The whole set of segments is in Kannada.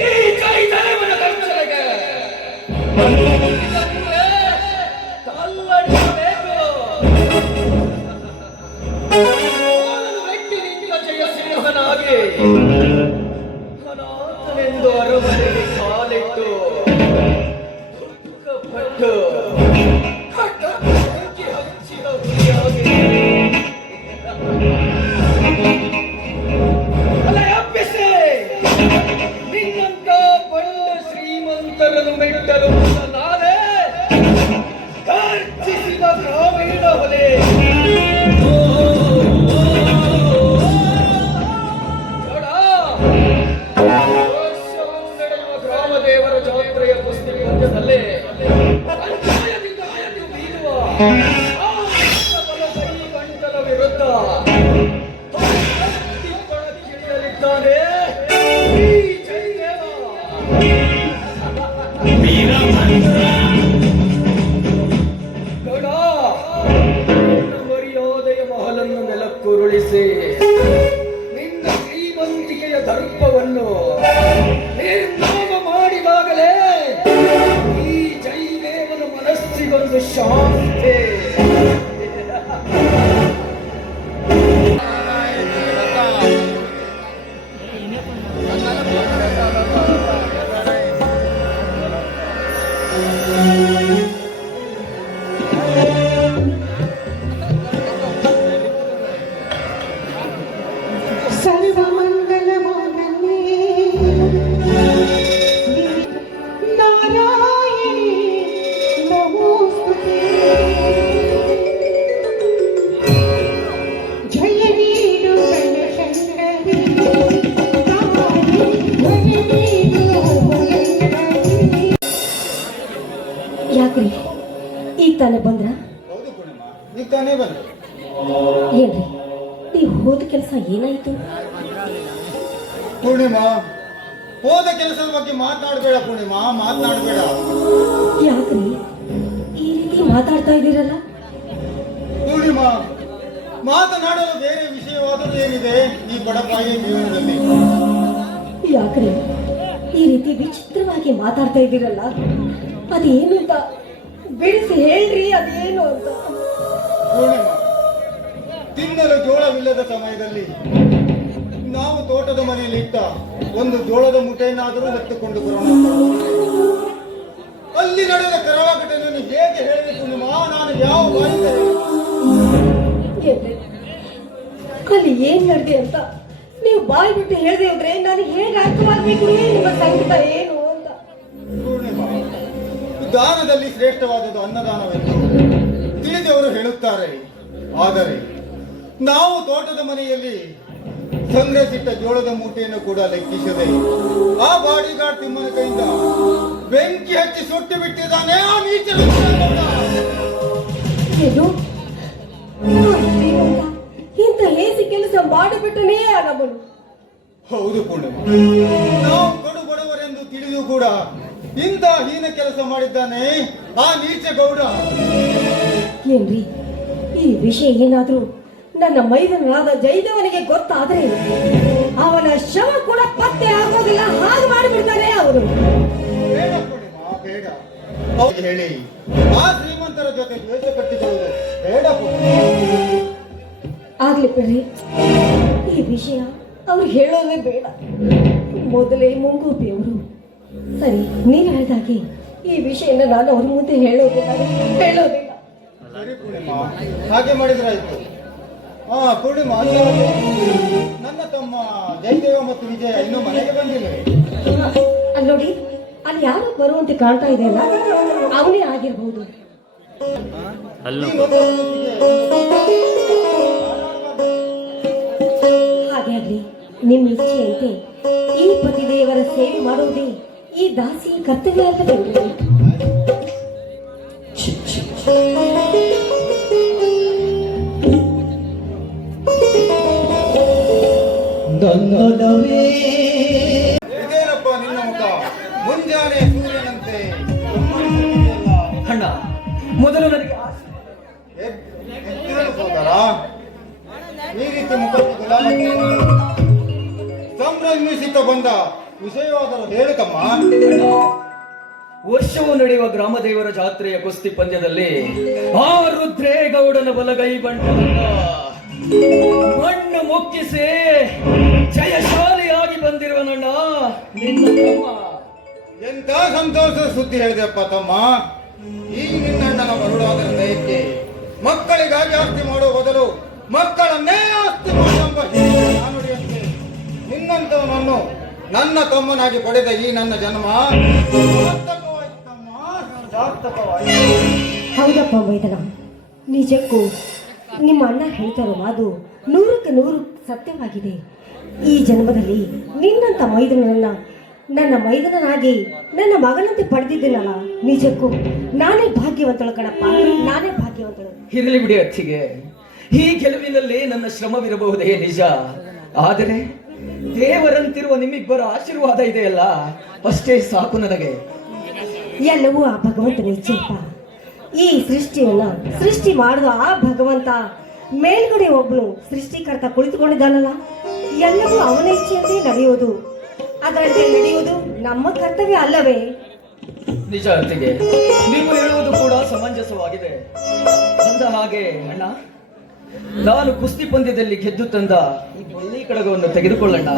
ಈ ಚೈತನ್ಯವನ್ನು ಕಲ್ಚಲೆಗೆ ಕಲ್ಲಡಿಸಬೇಕು. ವ್ಯಕ್ತಿ ನಿಂತಿನ ಜಯಸಿಂಹನಾಗಿ ಅನಾಥನೆಂದು ಅರಮನೆಗೆ ಕಾಲಿಟ್ಟು ದುಃಖಪಟ್ಟು ಬೆಂಕಿ ಹಚ್ಚಿದ ಹುಲಿಯಾಗಿ ಅಲಯಪ್ಪಿಸಿ ನಿನ್ನಂತ ಬಳ್ಳ ಶ್ರೀಮಂತರನ್ನು ಮೆಟ್ಟಲು ನಾನೇ ಗರ್ಜಿಸಿದ ಗ್ರಾಮೀಣ ಹೊಲೆ. ನಡೆಯುವ ಗ್ರಾಮದೇವರ ಜಾತ್ರೆಯ ಕುಸ್ತಿ ಪಂದ್ಯದಲ್ಲಿ ಅನ್ಯಾಯದಿಂದ ಆಯತು ಬೀಳುವ ಆ ಬಲ ಕೈ ಗಂಟಲ ವಿರುದ್ಧ ಕಿಳಿಯಲಿದ್ದಾನೆ ಈ ಜಯದೇವ. ಗೌಡ, ಮರ್ಯಾದೆಯ ಮಹಲನ್ನು ನೆಲಕ್ಕುರುಳಿಸಿ ನಿನ್ನ ಶ್ರೀಮಂತಿಕೆಯ ದರ್ಪವನ್ನು ನಿರ್ನಾಮ ಮಾಡಿದಾಗಲೇ ಈ ಜಯದೇವನ ಮನಸ್ಸಿಗೊಂದು ಶಾಂತಿ. ಸರ್ವಮಂಗಲ ಮಾಂಗಲ್ಯೇ ನಾರಾಯಣಿ ನಮೋಸ್ತುತೇ. ಜಯ ನೀಡು ಬನಶಂಕರಿ ಜಯ ನೀಡು ಭಯಂಕರಿ. ಯಾಕ್ರಿ ಈಗ ತಾನೇ ಬಂದ್ರ? ಹೌದು ಪೂರ್ಣಿಮಾ, ಈಗ ತಾನೇ ಬಂದೆ. ಏನ್ರಿ ನೀವು ಹೋದ ಕೆಲಸ ಏನಾಯ್ತು? ಪೂರ್ಣಿಮಾ, ಹೋದ ಕೆಲಸದ ಬಗ್ಗೆ ಮಾತನಾಡಬೇಡ ಪೂರ್ಣಿಮಾ, ಮಾತನಾಡಬೇಡ. ಯಾಕ್ರಿ ಈ ರೀತಿ ಮಾತಾಡ್ತಾ ಇದ್ದೀರಲ್ಲ? ಪೂರ್ಣಿಮಾ, ಮಾತನಾಡಲು ಬೇರೆ ವಿಷಯವಾದರೂ ಏನಿದೆ ಈ ಬಡಪಾಯಿಯ ಜೀವನದಲ್ಲಿ? ಯಾಕ್ರಿ ಈ ರೀತಿ ವಿಚಿತ್ರವಾಗಿ ಮಾತಾಡ್ತಾ ಇದ್ದೀರಲ್ಲ? ಅದೇನು ಅಂತ ಬಿಡಿಸಿ ಹೇಳ್ರಿ, ಅದೇನು ಅಂತ. ಪೂರ್ಣಿಮಾ, ತಿನ್ನಲು ಜೋಳವಿಲ್ಲದ ಸಮಯದಲ್ಲಿ ನಾವು ತೋಟದ ಮನೆಯಲ್ಲಿ ಇಟ್ಟ ಒಂದು ಜೋಳದ ಮುಟೆಯನ್ನಾದರೂ ಹೊತ್ತುಕೊಂಡು ಬರೋಣ. ಅಲ್ಲಿ ನಡೆದ ಕರಾಳಘಟನೆಯನ್ನು ಹೇಗೆ ಹೇಳಿದೆ ಪೂರ್ಣಿಮಾ? ನಾನು ಯಾವ ಬಾಯಿಗೆ ಏನ್ರಿ ಅಲ್ಲಿ ಏನ್ ನಡೆದೆ ಅಂತ ನೀವು ಬಾಯಿ ಬಿಟ್ಟು ಹೇಳ್ದೆ ಹೋದ್ರೆ ನಾನು ಹೇಗೆ ಅರ್ಥವಾಗ್ಬೇಕು ನಿಮ್ಮ ಸಂಗೀತ ಏನು ಅಂತ? ಪೂರ್ಣಿಮಾ, ದಾನದಲ್ಲಿ ಶ್ರೇಷ್ಠವಾದದ್ದು ಅನ್ನದಾನವೆಂದು ತಿಳಿದವರು ಹೇಳುತ್ತಾರೆ. ಆದರೆ ನಾವು ತೋಟದ ಮನೆಯಲ್ಲಿ ಸಂಗ್ರಹಿಸಿಟ್ಟ ಜೋಳದ ಮೂಟೆಯನ್ನು ಕೂಡ ಲೆಕ್ಕಿಸದೆ ಆ ಬಾಡಿಗಾರ್ಡ್ ತಿಮ್ಮನ ಕೈಯಿಂದ ಬೆಂಕಿ ಹಚ್ಚಿ ಸುಟ್ಟು ಬಿಟ್ಟಿದ್ದಾನೆ ಆ ನೀಚನ. ಇದು ಇಂಥ ಹೇಸಿ ಕೆಲಸ ಮಾಡಿಬಿಟ್ಟನೇ ಆಗಬಲು. ಹೌದು ಪೂರ್ಣಿಮಾ, ನಾವು ಕಡು ಬಡವರೆಂದು ತಿಳಿದು ಕೂಡ ಇಂಥ ಹೀನ ಕೆಲಸ ಮಾಡಿದ್ದಾನೆ ಆ ನೀಚ ಗೌಡ. ಏನ್ರಿ ಈ ವಿಷಯ ಏನಾದ್ರೂ ನನ್ನ ಮೈದನಾದ ಜಯದೇವನಿಗೆ ಗೊತ್ತಾದ್ರೆ ಅವನ ಶವ ಕೂಡ ಪತ್ತೆ ಆಗೋದಿಲ್ಲ, ಹಾಗೆ ಮಾಡಿಬಿಡ್ತಾರೆ ಅವರು. ಬೇಡ ಪೂರ್ಣಿಮಾ, ಬೇಡ. ಹೌದು ಹೇಳಿ, ಆ ಶ್ರೀಮಂತರ ಜೊತೆ ದ್ವೇಷ ಕಟ್ಟಿಕೊಳ್ಳುವುದು ಬೇಡ ಪೂರ್ಣಿಮಾ. ಆಗ್ಲಿ ಬಿಡ್ರಿ, ಈ ವಿಷಯ ಅವ್ರು ಹೇಳೋದೇ ಬೇಡ. ಮೊದಲೇ ಮುಂಗೋಪಿ ಅವರು. ಸರಿ, ನೀನು ಹೇಳಿದಾಗೆ ಈ ವಿಷಯನ ನಾನು ಅವ್ರ ಮುಂದೆ ಹೇಳೋದಿಲ್ಲ. ಸರಿ ಪೂರ್ಣಿಮಾ, ಹಾಗೆ ಮಾಡಿದ್ರಾಯ್ತು. ಪೂರ್ಣಿಮಾ, ನನ್ನ ತಮ್ಮ ಜಯದೇವ ಮತ್ತು ವಿಜಯ ಇನ್ನೂ ಮನೆಗೆ ಬಂದಿಲ್ಲ. ಅಲ್ಲಿ ನೋಡಿ, ಅಲ್ಲಿ ಯಾರು ಬರುವಂತೆ ಕಾಣ್ತಾ ಇದೆಯಲ್ಲ, ಅವನೇ ಆಗಿರ್ಬಹುದು. ಹಾಗೆ ಆಗ್ಲಿ, ನಿಮ್ಮ ಇಚ್ಛೆಯಂತೆ ಈ ಪತಿದೇವರ ಸೇವೆ ಮಾಡುವುದೇ ಈ ದಾಸಿ ಕರ್ತವ್ಯ ಅಂತ ಬಂದಿದೆ. ಇದೇನಪ್ಪ ನಿನ್ನ ಮುಖ ಮುಂಜಾನೆ ಸೂರ್ಯನಂತೆ? ಅಣ್ಣ, ಮೊದಲು ನನಗೆ ಸೋದರ, ಈ ರೀತಿ ಮುಖಕ್ಕೆ ಗುಲಾಬಿ ಸಂಭ್ರಮಿಸುತ್ತ ಬಂದ ವಿಷಯವಾದರೂ ಹೇಳು ತಮ್ಮ. ವರ್ಷವೂ ನಡೆಯುವ ಗ್ರಾಮದೇವರ ಜಾತ್ರೆಯ ಕುಸ್ತಿ ಪಂದ್ಯದಲ್ಲಿ ಆ ರುದ್ರೇಗೌಡನ ಬಲಗೈ ಬಂಟನನ್ನ ಮಣ್ಣು ಮುಕ್ಕಿಸಿ ಜಯಶಾಲಿಯಾಗಿ ಬಂದಿರುವನಣ್ಣ ನಿನ್ನ ತಮ್ಮ. ಎಂತ ಸಂತೋಷದ ಸುದ್ದಿ ಹೇಳಿದೆಪ್ಪ ತಮ್ಮ. ಈ ನಿನ್ನಣ್ಣನ ಬರುಡಾದ ಹೃದಯಕ್ಕೆ ಮಕ್ಕಳಿಗಾಗಿ ಆಸ್ತಿ ಮಾಡುವ ಬದಲು ಮಕ್ಕಳನ್ನೇ ಆಸ್ತಿ ಮಾಡುವ ನಾನುಡಿಯಂತೆ ನಿನ್ನಂತವನನ್ನು ನನ್ನ ತಮ್ಮನಾಗಿ ಪಡೆದ ಈ ನನ್ನ ಜನ್ಮ ಸಾರ್ಥಕವಾಯ್ತು ತಮ್ಮ, ಸಾರ್ಥಕವಾಯ್ತು. ಹೌದಪ್ಪ ಮೈದನ, ನಿಜಕ್ಕೂ ನಿಮ್ಮ ಅಣ್ಣ ಹೇಳ್ತಾರೋ ಮಾತು 100% ಸತ್ಯವಾಗಿದೆ. ಈ ಜನ್ಮದಲ್ಲಿ ನಿನ್ನಂಥ ಮೈದನನ್ನ ನನ್ನ ಮೈದನನಾಗಿ ನನ್ನ ಮಗನಂತೆ ಪಡೆದಿದ್ದೀನಲ್ಲ, ನಿಜಕ್ಕೂ ನಾನೇ ಭಾಗ್ಯವಂತಳು ಕಣಪ್ಪ, ನಾನೇ ಭಾಗ್ಯವಂತಳು. ಇರಲಿ ಬಿಡಿ ಅತ್ತಿಗೆ, ಈ ಗೆಲುವಿನಲ್ಲಿ ನನ್ನ ಶ್ರಮವಿರಬಹುದೇ ನಿಜ. ಆದರೆ ದೇವರಂತಿರುವ ನಿಮ್ಮಿಬ್ಬರ ಆಶೀರ್ವಾದ ಇದೆಯಲ್ಲ, ಅಷ್ಟೇ ಸಾಕು ನನಗೆ. ಎಲ್ಲವೂ ಆ ಭಗವಂತನ ಇಚ್ಛೆಪ್ಪ. ಈ ಸೃಷ್ಟಿಯನ್ನ ಸೃಷ್ಟಿ ಮಾಡಿದ ಆ ಭಗವಂತ ಮೇಲ್ಗಡೆ ಒಬ್ಬನು ಸೃಷ್ಟಿಕರ್ತ ಕುಳಿತುಕೊಂಡಿದ್ದಾನಲ್ಲ, ಎಲ್ಲವೂ ಅವನ ಇಚ್ಛೆಯಂತೆ ನಡೆಯೋದು. ಅದರಂತೆ ನಡೆಯುವುದು ನಮ್ಮ ಕರ್ತವ್ಯ ಅಲ್ಲವೇ? ನಿಜ ಅತ್ತಿಗೆ, ನೀವು ಹೇಳುವುದು ಕೂಡ ಸಮಂಜಸವಾಗಿದೆ. ಅಂದ ಹಾಗೆ ಅಣ್ಣ, ನಾನು ಕುಸ್ತಿ ಪಂದ್ಯದಲ್ಲಿ ಗೆದ್ದು ತಂದ ಈ ಬಳ್ಳಿ ಕಡಗವನ್ನು ತೆಗೆದುಕೊಳ್ಳೋಣ.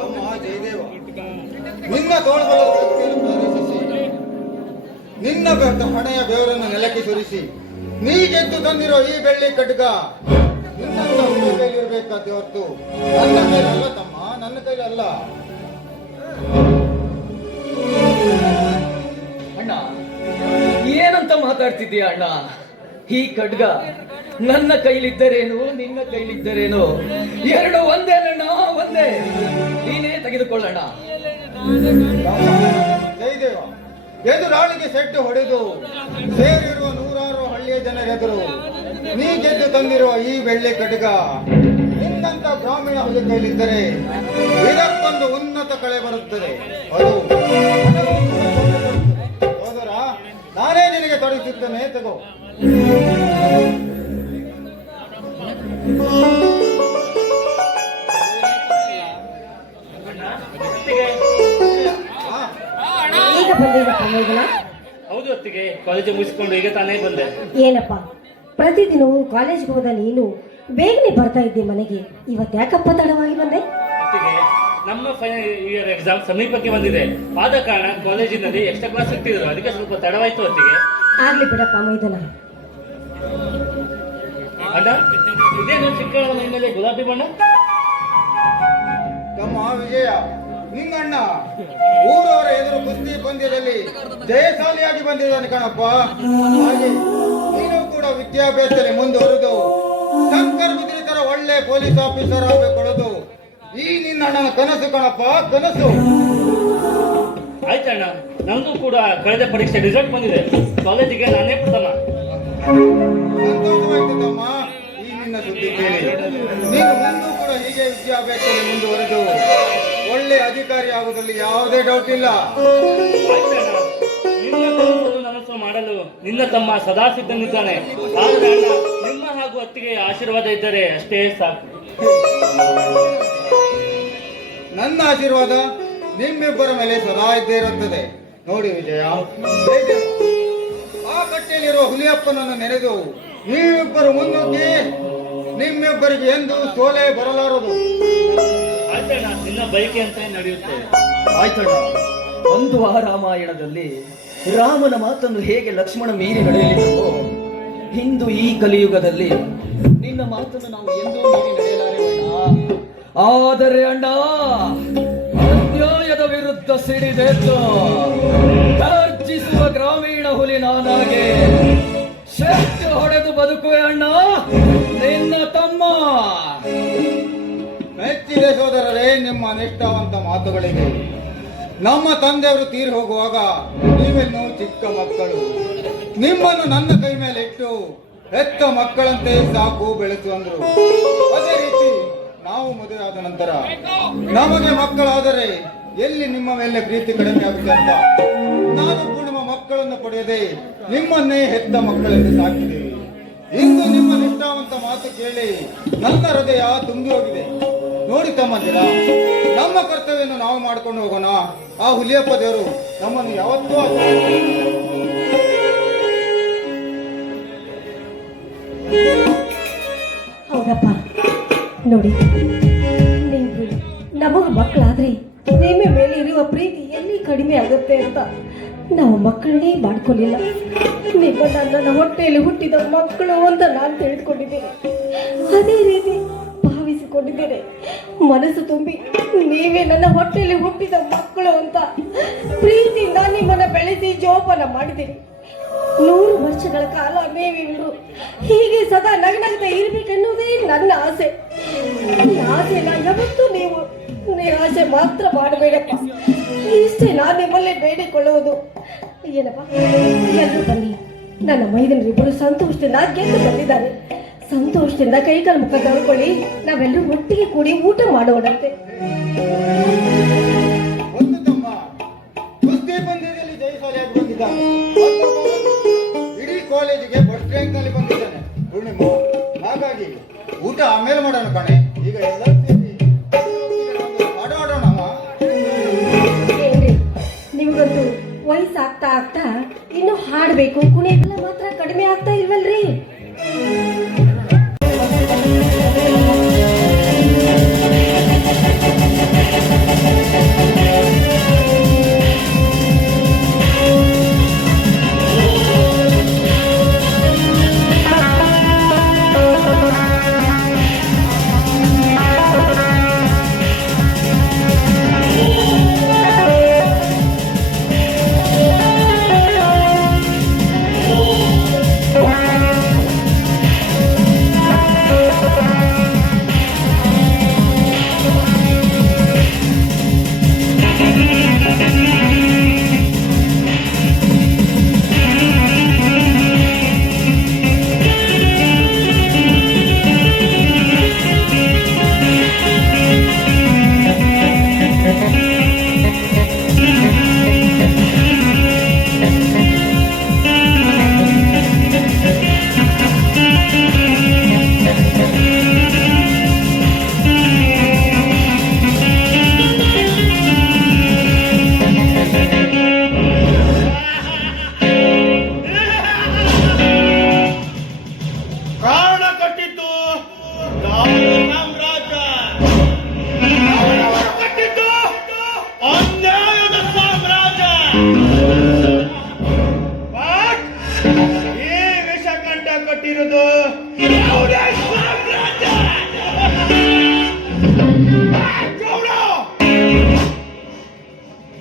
ತಮ್ಮ ಜಯದೇವ, ನಿನ್ನ ತೋಳ್ಬಲದ ಶಕ್ತಿಯನ್ನು ಪ್ರದರ್ಶಿಸಿ ನಿನ್ನ ಹಣೆಯ ಬೆವರನ್ನು ನೆಲಕ್ಕೆ ಸುರಿಸಿ ನೀ ಗೆದ್ದು ತಂದಿರೋ ಈ ಬೆಳ್ಳಿ ಖಡ್ಗ ನಿನ್ನ ಕೈಲಿರ್ಬೇಕಾದ ಹೊರತು ನನ್ನ ಕೈಲಲ್ಲ ತಮ್ಮ, ನನ್ನ ಕೈಲಲ್ಲ. ಅಣ್ಣ, ಏನಂತ ಮಾತಾಡ್ತಿದ್ದೀಯ ಅಣ್ಣ? ಈ ಖಡ್ಗ ನನ್ನ ಕೈಲಿದ್ದರೇನು ನಿನ್ನ ಕೈಲಿದ್ದರೇನು ಎರಡು ಒಂದೇನಣ್ಣ, ಒಂದೇ. ನೀನೇ ತೆಗೆದುಕೊಳ್ಳೋಣ. ಜಯದೇವ, ಎದುರಾಳಿಗೆ ಸೆಟ್ಟು ಹೊಡೆದು ಸೇರಿರುವ 100 ಹಳ್ಳಿಯ ಜನರೆದುರು ನೀ ಗೆದ್ದು ತಂದಿರುವ ಈ ಬೆಳ್ಳಿ ಖಡ್ಗ ನಿನ್ನಂತ ಗ್ರಾಮೀಣ ಹುಲಿ ಕೈಲಿದ್ದರೆ ಇದಕ್ಕೊಂದು ಉನ್ನತ ಕಳೆ ಬರುತ್ತದೆ. ಅದು ಸೋದರ, ನಾನೇ ನಿನಗೆ ತೊಡಗಿಸುತ್ತೇನೆ, ತಗೋ. ಈಗ ಬಂದೇನಪ್ಪ ಮೈದನ? ಹೌದು ಅತ್ತಿಗೆ, ಕಾಲೇಜ್ ಮುಗಿಸ್ಕೊಂಡು ಈಗ ತಾನೇ ಬಂದೆ. ಏನಪ್ಪ, ಪ್ರತಿದಿನವೂ ಕಾಲೇಜ್ಗೆ ಹೋದ ನೀನು ಬೇಗನೆ ಬರ್ತಾ ಇದ್ದೆ ಮನೆಗೆ, ಇವತ್ತು ಯಾಕಪ್ಪ ತಡವಾಗಿ ಬಂದೆ? ಅತ್ತಿಗೆ, ನಮ್ಮ ಫೈನಲ್ ಇಯರ್ ಎಕ್ಸಾಮ್ ಸಮೀಪಕ್ಕೆ ಬಂದಿದೆ. ಆದ ಕಾರಣ ಕಾಲೇಜಿನಲ್ಲಿ ಎಕ್ಸ್ಟ್ರಾ ಕ್ಲಾಸ್ ಇಟ್ಟಿದ್ರು, ಅದಕ್ಕೆ ಸ್ವಲ್ಪ ತಡವಾಯ್ತು ಅತ್ತಿಗೆ. ಆಗ್ಲಿ ಬಿಡಪ್ಪ ಮೈದನ. ಅಣ್ಣ, ಇದೇನು ಚಿಕ್ಕ ಮೇಲೆ ಗುಲಾಬಿ ಬಣ್ಣ? ತಮ್ಮ ವಿಜಯ, ನಿನ್ನಣ್ಣ ಊರವರ ಎದುರು ಕುಸ್ತಿ ಪಂದ್ಯದಲ್ಲಿ ಜಯಶಾಲಿಯಾಗಿ ಬಂದಿದ್ದಾನೆ ಕಣಪ್ಪ. ಹಾಗೆ ನೀನು ಕೂಡ ವಿದ್ಯಾಭ್ಯಾಸದಲ್ಲಿ ಮುಂದುವರೆದು ಶಂಕರ್ ಬಿದ್ರಿ ತರ ಒಳ್ಳೆ ಪೊಲೀಸ್ ಆಫೀಸರ್ ಆಗಬೇಕೊಳ್ಳೋದು ಈ ನಿನ್ನಣ್ಣನ ಕನಸು ಕಣಪ್ಪ, ಕನಸು. ಆಯ್ತಣ್ಣ, ನಮ್ದು ಕೂಡ ಕಳೆದ ಪರೀಕ್ಷೆ ರಿಸಲ್ಟ್ ಬಂದಿದೆ. ಕಾಲೇಜಿಗೆ ನಾನೇ ಪ್ರಥಮ. ಸಂತೋಷವಾಯ್ತು ತಮ್ಮ ಈ ನಿನ್ನ ಸುದ್ದಿ ಕೇಳಿ. ನೀನು ಮುಂದೂ ಕೂಡ ಹೀಗೆ ವಿದ್ಯಾಭ್ಯಾಸದಲ್ಲಿ ಮುಂದುವರೆದು ಒಳ್ಳೆ ಅಧಿಕಾರಿ ಆಗುವುದರಲ್ಲಿ ಯಾವುದೇ ಡೌಟ್ ಇಲ್ಲ. ಆಯ್ತಣ್ಣ, ನಿನ್ನ ಕನಸನ್ನು ನನಸು ಮಾಡಲು ನಿನ್ನ ತಮ್ಮ ಸದಾ ಸಿದ್ಧನಿದ್ದಾನೆ. ಆದರೆ ಅಣ್ಣ, ನಿಮ್ಮ ಹಾಗೂ ಅತ್ತಿಗೆ ಆಶೀರ್ವಾದ ಇದ್ದರೆ ಅಷ್ಟೇ ಸಾಕು. ನನ್ನ ಆಶೀರ್ವಾದ ನಿಮ್ಮಿಬ್ಬರ ಮೇಲೆ ಸದಾ ಇದ್ದೇ ಇರುತ್ತದೆ. ನೋಡಿ ವಿಜಯ, ಆ ಕಟ್ಟೆಯಲ್ಲಿರುವ ಹುಲಿಯಪ್ಪನನ್ನು ನೆನೆದು ನೀವಿಬ್ಬರು ಮುನ್ನುಗ್ಗಿ ನಿಮ್ಮಿಬ್ಬರಿಗೆ ಎಂದು ಸೋಲೆ ಬರಲಾರದು. ಆಯ್ತಣ್ಣ, ನಿನ್ನ ಬಯಕೆ ಅಂತ ನಡೆಯುತ್ತೆ. ಆಯ್ತಣ್ಣ, ಒಂದು ಆ ರಾಮಾಯಣದಲ್ಲಿ ರಾಮನ ಮಾತನ್ನು ಹೇಗೆ ಲಕ್ಷ್ಮಣ ಮೀರಿ ನಡೆಯಲಿಲ್ಲವೋ, ಇಂದು ಈ ಕಲಿಯುಗದಲ್ಲಿ ನಿನ್ನ ಮಾತನ್ನು ನಾವು ಎಂದೂ ಮೀರಿ ನಡೆಯಲಾರೆವಣ್ಣ. ಆದರೆ ಅಣ್ಣ, ಅನ್ಯಾಯದ ವಿರುದ್ಧ ಸಿಡಿದೆದ್ದು ಗರ್ಜಿಸುವ ಗ್ರಾಮೀಣ ಹುಲಿ ನಾನಾಗೆ ಶಕ್ತಿ ಹೊಡೆದು ಬದುಕುವೆ ಅಣ್ಣ, ನಿನ್ನ ತಮ್ಮ. ಮೆಚ್ಚಿದೆ ಸೋದರರೇ ನಿಮ್ಮ ನಿಷ್ಠಾವಂತ ಮಾತುಗಳಿಗೆ. ನಮ್ಮ ತಂದೆಯವರು ತೀರಿ ಹೋಗುವಾಗ ನೀವೆಲ್ಲೂ ಚಿಕ್ಕ ಮಕ್ಕಳು. ನಿಮ್ಮನ್ನು ನನ್ನ ಕೈ ಮೇಲೆ ಇಟ್ಟು ಹೆತ್ತ ಮಕ್ಕಳಂತೆ ಸಾಕು ಬೆಳೆಸು ಅಂದ್ರು. ಅದೇ ರೀತಿ ನಾವು ಮದುವೆ ಆದ ನಂತರ ನಮಗೆ ಮಕ್ಕಳಾದರೆ ಎಲ್ಲಿ ನಿಮ್ಮ ಮೇಲೆ ಪ್ರೀತಿ ಕಡಿಮೆ ಆಗುತ್ತೆ ಅಂತ ನಾನು ನಿಮ್ಮ ಮಕ್ಕಳನ್ನು ಪಡೆಯದೆ ನಿಮ್ಮನ್ನೇ ಹೆತ್ತ ಮಕ್ಕಳೆಂದು ಸಾಕಿದ್ದೀವಿ. ಇಂದು ನಿಮ್ಮ ನಿಷ್ಠ ನಿಷ್ಠಾವಂತ ಮಾತು ಕೇಳಿ ನನ್ನ ಹೃದಯ ತುಂಬಿ ಹೋಗಿದೆ. ನೋಡಿ ತಮ್ಮಂದಿರ, ನಮ್ಮ ಕರ್ತವ್ಯವನ್ನು ನಾವು ಮಾಡ್ಕೊಂಡು ಹೋಗೋಣ. ಆ ಹುಲಿಯಪ್ಪ ದೇವರು ನಮ್ಮನ್ನು ಯಾವತ್ತೂ ಹೌದಪ್ಪ, ನೋಡಿ, ನೀವು ನಮಗೆ ಮಕ್ಕಳಾದ್ರೆ ನಿಮ್ಮ ಮೇಲೆ ಇರುವ ಪ್ರೀತಿ ಎಲ್ಲಿ ಕಡಿಮೆ ಆಗುತ್ತೆ ಅಂತ ನಾವು ಮಕ್ಕಳನ್ನೇ ಮಾಡ್ಕೊಳ್ಳಿಲ್ಲ. ನಿಮ್ಮ ನನ್ನ ಹೊಟ್ಟೆಯಲ್ಲಿ ಹುಟ್ಟಿದ ಮಕ್ಕಳು ಅಂತ ನಾನು ತಿಳಿದುಕೊಂಡಿದ್ದೇನೆ. ಅದೇ ರೀತಿ ಭಾವಿಸಿಕೊಂಡಿದ್ದೇನೆ. ಮನಸ್ಸು ತುಂಬಿ ನೀವೇ ನನ್ನ ಹೊಟ್ಟೆಯಲ್ಲಿ ಹುಟ್ಟಿದ ಮಕ್ಕಳು ಅಂತ ಪ್ರೀತಿಯಿಂದ ನಿಮ್ಮನ್ನ ಬೆಳೆಸಿ ಜೋಪಾನ ಮಾಡಿದ್ದೀನಿ. 100 ವರ್ಷಗಳ ಕಾಲ ನೀವಿಬ್ರು ಹೀಗೆ ಸದಾ ನಗನಗ್ತಾ ಇರ್ಬೇಕನ್ನೋದೇ ನನ್ನ ಆಸೆ. ಈ ಆಸೆನ ಯಾವತ್ತೂ ನೀವು ನಿರಾಸೆ ಮಾತ್ರ ಮಾಡಬೇಡಪ್ಪ. ಇಷ್ಟೇ ನಾನು ನಿಮ್ಮಲ್ಲೇ ಬೇಡಿಕೊಳ್ಳುವುದು. ಏನಪ್ಪ, ಎಲ್ಲರೂ ಬನ್ನಿ. ನನ್ನ ಮೈದನರಿಬ್ಬರು ಸಂತೋಷದಿಂದ ಗೆದ್ದು ಬಂದಿದ್ದಾರೆ. ಸಂತೋಷದಿಂದ ಕೈಕಾಲು ಮುಖ ತೊಳ್ಕೊಳ್ಳಿ. ನಾವೆಲ್ಲರೂ ಒಟ್ಟಿಗೆ ಕೂಡಿ ಊಟ ಮಾಡೋಣಂತೆ. ಒಂದು ತಮ್ಮ ಕುಸ್ತಿ ಪಂದ್ಯದಲ್ಲಿ ಜಯಶಾಲಿಯಾಗಿ ಬಂದಿದ್ದಾನೆ. ಇಡೀ ಕಾಲೇಜಿಗೆ ಫಸ್ಟ್ ರ್ಯಾಂಕ್ ನಲ್ಲಿ ಬಂದಿದ್ದಾನೆ ಪೂರ್ಣಿಮಾ. ಹಾಗಾಗಿ ಊಟ ಆಮೇಲೆ ಮಾಡೋಣ ಕಣೆ. ಈಗ ಎಲ್ಲ ಸೇರಿ ಆಡೋಣಮ್ಮ. ಏನ್ರಿ, ನಿಮ್ಗಂತೂ ವಯಸ್ಸಾಗ್ತಾ ಆಗ್ತಾ ಇನ್ನು ಹಾಡಬೇಕು, ಕುಣಿಯೆಲ್ಲ ಮಾತ್ರ ಕಡಿಮೆ ಆಗ್ತಾ ಇಲ್ವಲ್ರಿ?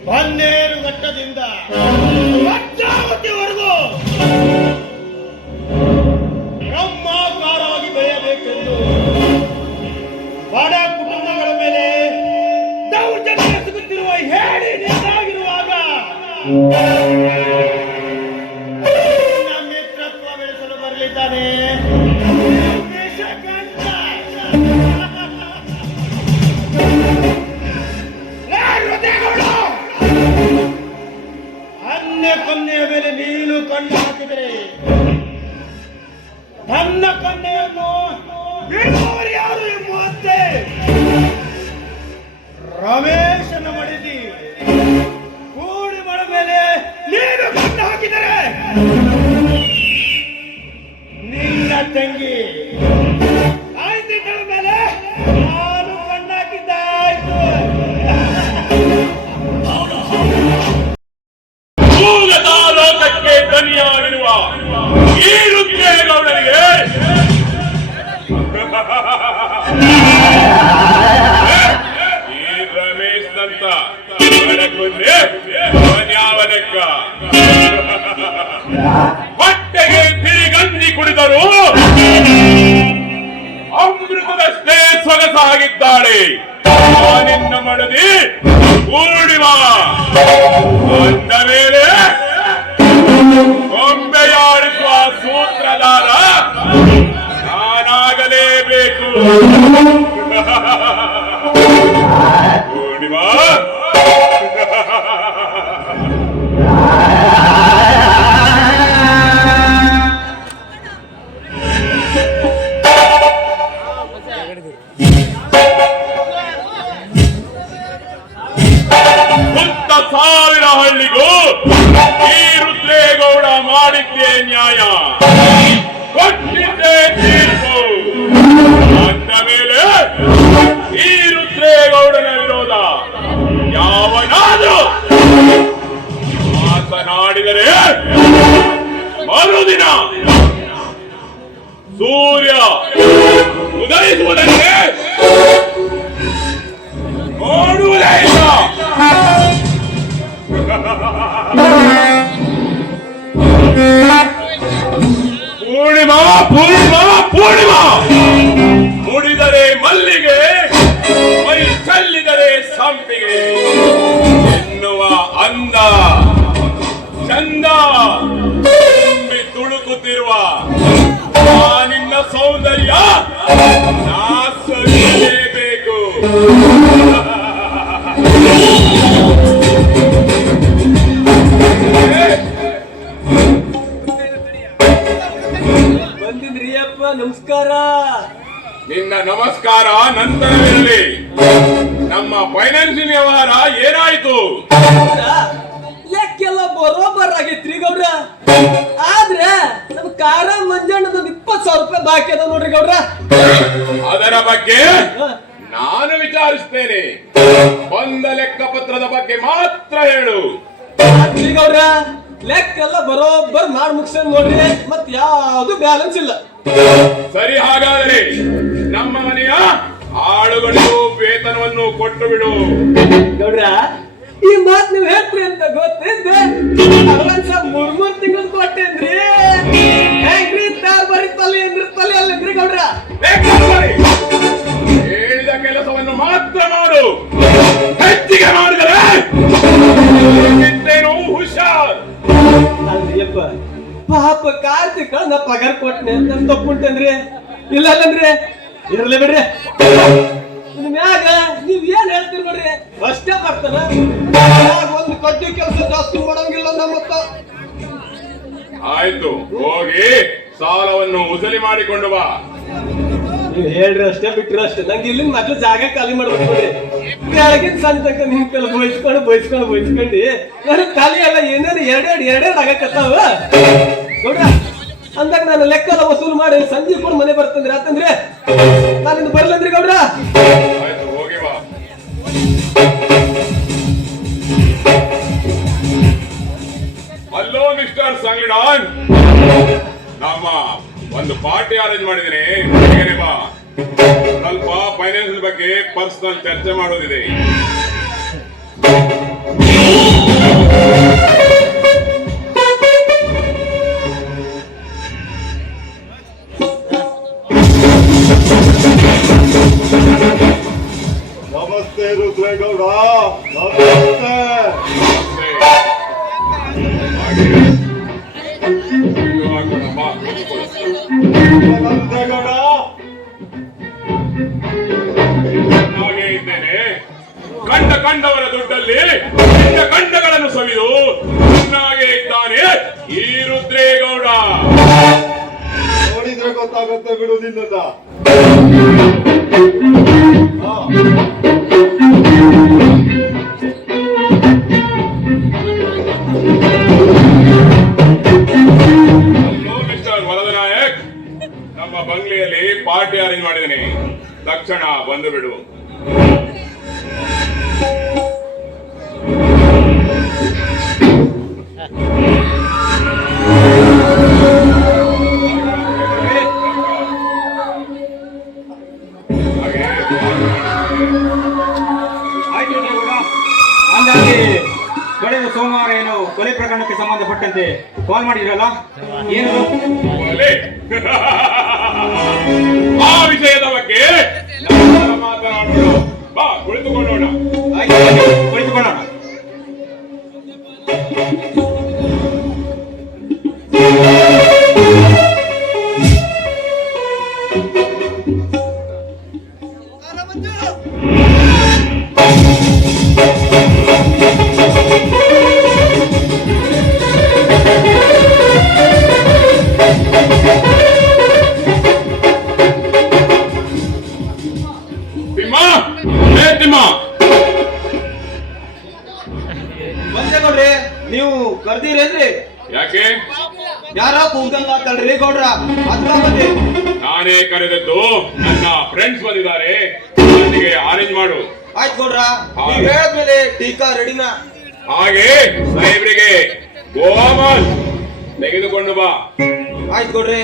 ಬನ್ನೇರು ಘಟ್ಟದಿಂದ ಭದ್ರಾವತಿವರೆಗೂ ಬ್ರಹ್ಮಾಕಾರವಾಗಿ ಬೆಳೆಯಬೇಕೆಂದು ಬಡ ಕುಟುಂಬಗಳ ಮೇಲೆ ದೌರ್ಜನ್ಯ ಎಸಗುತ್ತಿರುವ ಹೇಳಿ ನೀರಾಗಿರುವಾಗ ಮಿತ್ರತ್ವ ಬೆಳೆಸಲು ಬರಲಿದ್ದಾನೆ ಕನ್ನೆಯ ಮೇಲೆ ನೀನು ಕಣ್ಣು ಹಾಕಿದರೆ ನನ್ನ ಕನ್ನೆಯನ್ನು ಬಿಡುವವರು ಯಾರು ಎಂಬುವಂತೆ ರಮೇಶನ ಮಡಿದಿ ಕೂಡಿ ಮಳ ಮೇಲೆ ನೀನು ಕಣ್ಣು ಹಾಕಿದರೆ ನಿನ್ನ ತಂಗಿ ಆಯ್ತಿದ್ದಳ ಮೇಲೆ ನಾನು ಕಣ್ಣು ಹಾಕಿದ್ದಾಯ್ತು. ಲೋಕಕ್ಕೆ ಧನಿಯಾಗಿರುವ ಈ ರುದ್ರೇಗೌಡರಿಗೆ ಈ ರಮೇಶ್ ನಂತ ಯಾವದಕ್ಕ ಹೊಟ್ಟೆಗೆ ತಿರಿಗಂಜಿ ಕುಡಿದರು ಅಮೃತದಷ್ಟೇ ಸೊಗಸಾಗಿದ್ದಾಳೆ ನಿನ್ನ ಮಡದಿ ಪೂರ್ಣಿಮ ಅಂದ ಮೇಲೆ ಗೊಂಬೆಯಾಡಿಸುವ ಸೂತ್ರಧಾರ ನಾನಾಗಲೇಬೇಕು. ಪೂರ್ಣಿಮಾ ಸಾವಿರ ಹಳ್ಳಿಗೂ ಈ ರುದ್ರೇಗೌಡ ಮಾಡಿದ್ದೇ ನ್ಯಾಯ, ಕೊಟ್ಟಿದ್ದೇ ತೀರ್ಪು. ಅಂದ ಮೇಲೆ ಈ ರುದ್ರೇಗೌಡನ ವಿರೋಧ ಯಾವನಾದ್ರೂ ಮಾತನಾಡಿದರೆ ಮರುದಿನ ಸೂರ್ಯ ಉದಯಿಸುವುದಕ್ಕೆ ನೋಡುವುದೇ ಇಲ್ಲ. ಪೂರ್ಣಿಮಾ ಪೂರ್ಣಿಮಾ ಪೂರ್ಣಿಮಾ, ಮುಡಿದರೆ ಮಲ್ಲಿಗೆ, ಮೈ ಚೆಲ್ಲಿದರೆ ಸಂಪಿಗೆ ಎನ್ನುವ ಅಂದ ಚಂದ ತುಂಬಿ ತುಳುಕುತ್ತಿರುವ ಆ ನಿನ್ನ ಸೌಂದರ್ಯ ನಾ ಸವಿಯಲೇಬೇಕು. ಬಂದಿದ್ರಿ ಅಪ್ಪ, ನಮಸ್ಕಾರ. ನಿನ್ನ ನಮಸ್ಕಾರ ನಂತರವಿರಲಿ. ನಮ್ಮ ಫೈನಾನ್ಸಿಯಲ್ ವ್ಯವಹಾರ ಏನಾಯ್ತು? ಲೆಕ್ಕೆಲ್ಲ ಬರೋಬರ್ ಆಗೈತ್ರಿ ಗೌಡ್ರ. ಆದ್ರೆ ನಮ್ ಕಾರ ಮಂಜಣ್ಣದ 20,000 ರೂಪಾಯಿ ಬಾಕಿ ಅದ ನೋಡ್ರಿ ಗೌಡ್ರ. ಅದರ ಬಗ್ಗೆ ನಾನು ವಿಚಾರಿಸ್ತೇನೆ. ಬಂದ ಲೆಕ್ಕಪತ್ರದ ಬಗ್ಗೆ ಮಾತ್ರ ಹೇಳು. ಗೌಡ್ರ ಲೆಕ್ಕೆಲ್ಲ ಬರೋಬ್ಬರ್ ಮಾಡಿ ಮುಗಿಸ್ ನೋಡ್ರಿ, ಮತ್ ಯಾವ್ದು ಬ್ಯಾಲೆನ್ಸ್ ಇಲ್ಲ. ಸರಿ, ಹಾಗಾದರೆ ನಮ್ಮ ಮನೆಯ ಆಳುಗಳಿಗೂ ವೇತನವನ್ನು ಕೊಟ್ಟು ಬಿಡು. ಗೌಡ್ರ ಈ ಮಾತ್ ನೀವ್ ಹೇಳ್ತೀರಿ ಅಂತ ಗೊತ್ತಿದ್ದೆ. ಅಡ್ವಾನ್ಸ್ 3 ತಿಂಗಳು ಕೊಟ್ಟೇನ್ರಿ. ಹೆಂಗ್ರಿ ಬರೀ ತಲೆ ಅಂದ್ರಿ, ತಲೆ ಅಲ್ಲಿದ್ರಿ ಗೌಡ್ರ. ಹೇಳಿದ ಕೆಲಸವನ್ನು ಮಾತ್ರ ಮಾಡು. ಹೆಚ್ಚಿಗೆ ಮಾಡಿದರೆ ಹುಷಾರ್. ಅಲ್ರಿಯಪ್ಪ, ಪಾಪ ಕಾರ್ತಿಕ ನಾ ಪಗಾರ ಕೊಟ್ಟನೆ ಅಂತ ತಪ್ಪುಂಟೇನ್ರಿ. ಇಲ್ಲ ಅಲ್ಲನ್ರಿ, ಇರ್ಲಿ ಬಿಡ್ರಿ. ಇನ್ ಮ್ಯಾಗ ನೀವ್ ಏನ್ ಹೇಳ್ತೀರಿ ನೋಡ್ರಿ ಅಷ್ಟೇ ಬರ್ತಾನ. ಒಂದು ಕಡ್ಡಿ ಕೆಲಸ ಜಾಸ್ತಿ ಮಾಡಂಗಿಲ್ಲ ನಮ್ಮತ್ತ. ಆಯ್ತು, ಹೋಗಿ ಸಾಲವನ್ನು ಉಸಲಿ ಮಾಡಿಕೊಂಡು ಬಾ. ನೀವ್ ಹೇಳ್ರಿ ಅಷ್ಟೇ, ಬಿಟ್ರಿ ಅಷ್ಟೇ. ನಂಗೆ ಇಲ್ಲಿಂದ ಮೊದ್ಲು ಜಾಗ ಖಾಲಿ ಮಾಡ್ಬೇಕು ನೋಡ್ರಿ. ಬೆಳಗಿನ ಸಂಜೆ ತನಕ ನಿಮ್ ಕೈಲಿ ಬಯಸ್ಕೊಂಡು ನನ್ನ ಖಾಲಿ ಎಲ್ಲ ಏನೇನು ಎರಡೆರಡು ಆಗಕತ್ತಾವ ನೋಡ್ರ. ಅಂದಾಗ ನಾನು ಲೆಕ್ಕ ಎಲ್ಲ ವಸೂಲು ಮಾಡಿ ಸಂಜೆ ಕೂಡ ಮನೆ ಬರ್ತಂದ್ರಿ ಆತಂದ್ರೆ ನಾನಿಂದ ಬರ್ಲಂದ್ರಿ ಗೌಡ್ರ. ಆಯ್ತು, ಹೋಗಿ ಬಾ. ಹಲೋ ಮಿಸ್ಟರ್ ಸಂಗಡಾನ್, ನಮ್ಮ ಒಂದು ಪಾರ್ಟಿ ಅರೇಂಜ್ ಮಾಡಿದ್ದೀನಿ, ಮನೆಗೆ ಬಾ. ಸ್ವಲ್ಪ ಫೈನಾನ್ಸ್ ಬಗ್ಗೆ ಪರ್ಸನಲ್ ಚರ್ಚೆ ಮಾಡೋದಿದೆ. ನಮಸ್ತೆ ರುದ್ರೇಗೌಡ. ನಮಸ್ತೆ. ರುದ್ರೇಗೌಡ ಹಾಗೆ ಇದ್ದೇನೆ. ಕಂಡವರ ದುಡ್ಡಲ್ಲಿ ಕಂಡಗಳನ್ನು ಸವಿದು ಚೆನ್ನಾಗೇ ಇದ್ದಾನೆ ಈ ರುದ್ರೇಗೌಡ. ನೋಡಿದ್ರೆ ಗೊತ್ತಾಗುತ್ತೆ ಬಿಡು ನಿನ್ನದ. ಮಿಸ್ಟರ್ ವರದನಾಯಕ್, ನಮ್ಮ ಬಂಗ್ಲೆಯಲ್ಲಿ ಪಾರ್ಟಿ ಅರೇಂಜ್ ಮಾಡಿದ್ದೀನಿ, ತಕ್ಷಣ ಬಂದು ಬಿಡು. ಆಯ್ತು ಅಂದಾಗೆ ಕಳೆದ ಸೋಮವಾರ ಏನು ಕೊಲೆ ಪ್ರಕರಣಕ್ಕೆ ಸಂಬಂಧಪಟ್ಟಂತೆ ಕಾಲ್ ಮಾಡಿದ್ರಲ್ಲ, ಏನು ಆ ವಿಷಯದ ಬಗ್ಗೆ ಮಾತನಾಡೋಣ. ಬಾ, ಕುಳಿತುಕೊಳ್ಳೋಣ. ಕುಳಿತುಕೊಳ್ಳೋಣ. ನೀವು ಕರ್ದಿರೇನ್ರಿ? ಯಾಕೆ? ಯಾರ ಕೂಗ್ದಂಗ ತಡ್ರಿ ಗೌಡ್ರ, ಅದ್ಕ ಬಂದೆ. ನಾನೇ ಕರೆದದ್ದು. ನನ್ನ ಫ್ರೆಂಡ್ಸ್ ಬಂದಿದ್ದಾರೆ, ನನಗೆ ಅರೇಂಜ್ ಮಾಡು. ಆಯ್ತು ಗೌಡ್ರ, ನೀವ್ ಹೇಳಿದ್ಮೇಲೆ ಟೀಕಾ ರೆಡಿನಾ? ಹಾಗೆ ಸಾಹೇಬ್ರಿಗೆ ಗೋವಾಮಲ್ ತೆಗೆದುಕೊಂಡು ಬಾ. ಆಯ್ತು ಗೌಡ್ರೆ.